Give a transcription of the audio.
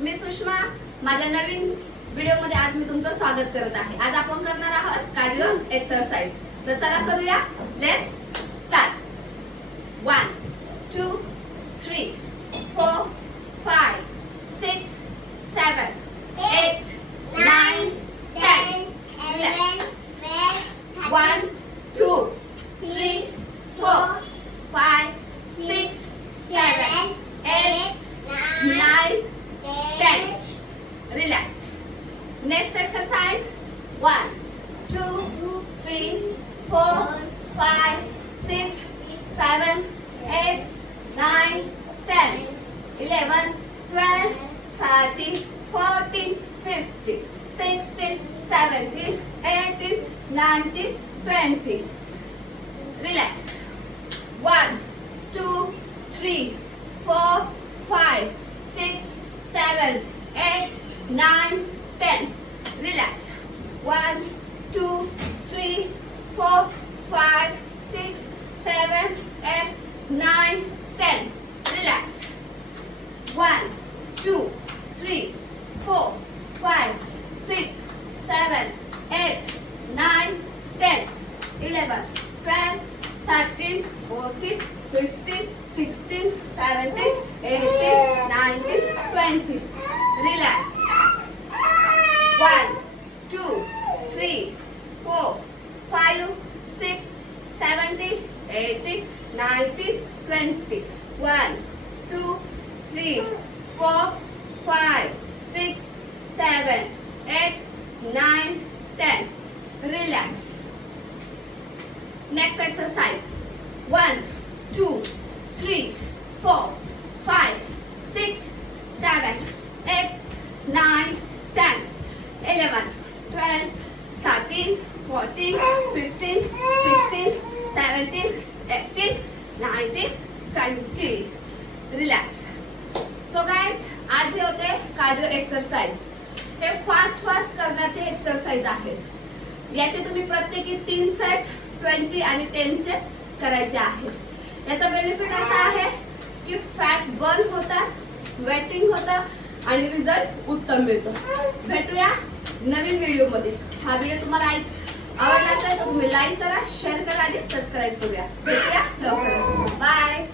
मी सुषमा, माझ्या नवीन व्हिडिओ मध्ये आज मी तुमचं स्वागत करत आहे। आज आपण करणार आहोत कार्डिओ एक्सरसाइज। तर चला करूया, let's start. 1 2 3 4 5 6 7 8 9 10 11 1 2 3 4 5 6 7 8 9 10 Relax. Next exercise. 1 2 3 4 5 6 7 8 9 10 11 12 13 14 15 16 17 18 19 20 Relax. 1 2 3 4 5 6 7 8 9 10 Relax. 1 2 3 4 5 6 7 8 9 10 Relax. 1 2 3 4 5 6 7 8 9 10 11 12 13 14 15 16 17 18 19 20 Relax. 1 2 3 4 5 6 7 18 19 20 1 2 3 4 5 6 7 8 9 10 Relax. Next exercise. 1 2 3 4 5 6 7 8 9 10 11 12 13 14 15 16 17 18 19 20 Relax. So guys, आज हे होते कार्डिओ एक्सरसाइज। हे फास्ट करण्याचे एक्सरसाइज आहेत। याचे तुम्ही प्रत्येकी 3 सेट 20 आणि 10 चे करायचे आहेत। याचा बेनिफिट असा आहे की फॅट बर्न होतात, स्वेटिंग होतं आणि रिझल्ट उत्तम मिळतो। भेटूया नवीन व्हिडिओ मध्ये। हा व्हिडिओ तुम्हाला आवडला असेल तर तुम्ही लाईक करा, शेअर करा आणि सबस्क्राईब करूया। भेटूया लवकरच। बाय।